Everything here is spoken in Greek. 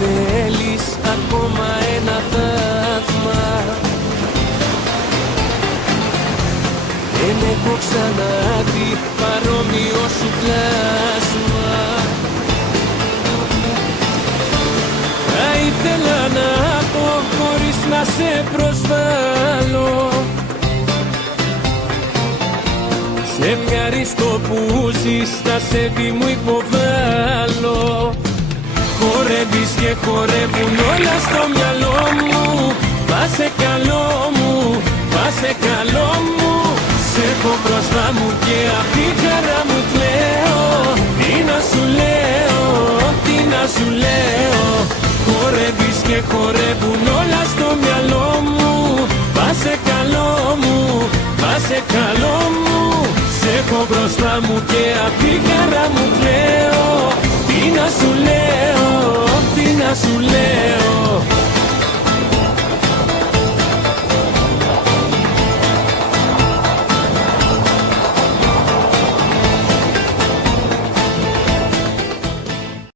θέλεις ακόμα ένα θαύμα. Δεν έχω ξαναδεί παρόμοιο σου πλάσμα. Θα ήθελα να πω χωρίς να σε προσβάλλω. Σε ευχαριστώ που ζεις, τα σεβή μου υποβάλλω. Χορεύεις και χορεύουν όλα στο μυαλό μου. Πάσε καλό μου, πάσε καλό μου. Σε έχω μπροστά μου και απ' τη χαρά